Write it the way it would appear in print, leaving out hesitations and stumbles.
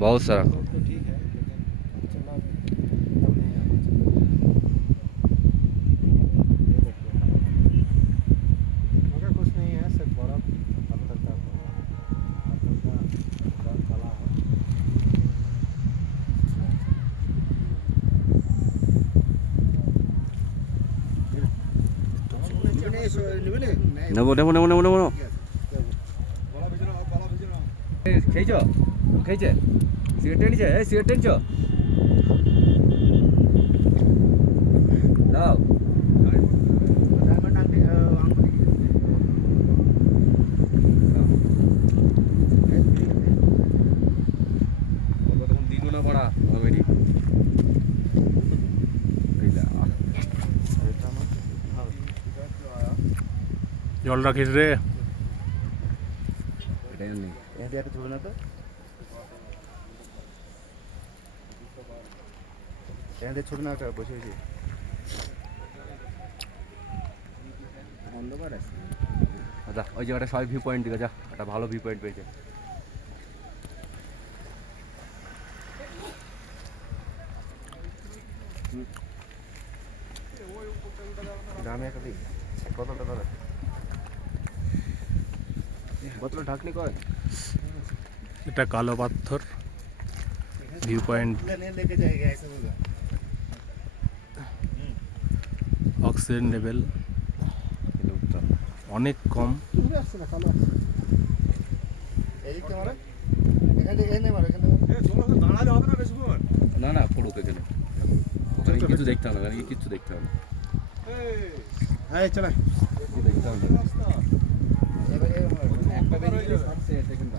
बहुत सारा। तो ठीक है लेकिन चलना एकदम नहीं आना चाहिए। ये देखिए मगर कुछ नहीं है, सिर्फ बर्फ पत्थर का रंग काला है। নেবো নেবো নেবো নেবো নেবো নেবো। খেয়েছ? খেয়েছে? সিগারেট টেনেছে? এই সিগারেট টেনছ? দাও। তখন দিনও না পড়া কমেডি। জল রাখিস রে। এটাই নেই। একটা ছবি না তো এখানে ছবি না বসে বসে অন্ধকার আছে। আচ্ছা ওই জায়গাটা সবাই ভিউ পয়েন্ট দিকে যা, একটা ভালো ভিউ পয়েন্ট পেয়েছে। দামে একটা দিই বোতলটা ধরে বোতল ঢাকনি কয় এটা কালো পাথর ভিউ পয়েন্ট। लेके जाएगा ऐसा होगा অক্সিজেন লেভেল অনেক কম। তুমি আসছে না কালো আসছে এদিক থেকে মারে এখানে এখানে মারে এখানে এ তোমরা তো দাঁড়ালে হবে না বেশিক্ষণ। না না পড়ুক এখানে, ওখানে কিছু দেখতে হবে না, ওখানে কিছু দেখতে হবে না। এই চলে কিছু দেখতে হবে না। এবারে একটা বেরিয়ে গেলে সামনে সেকেন্ড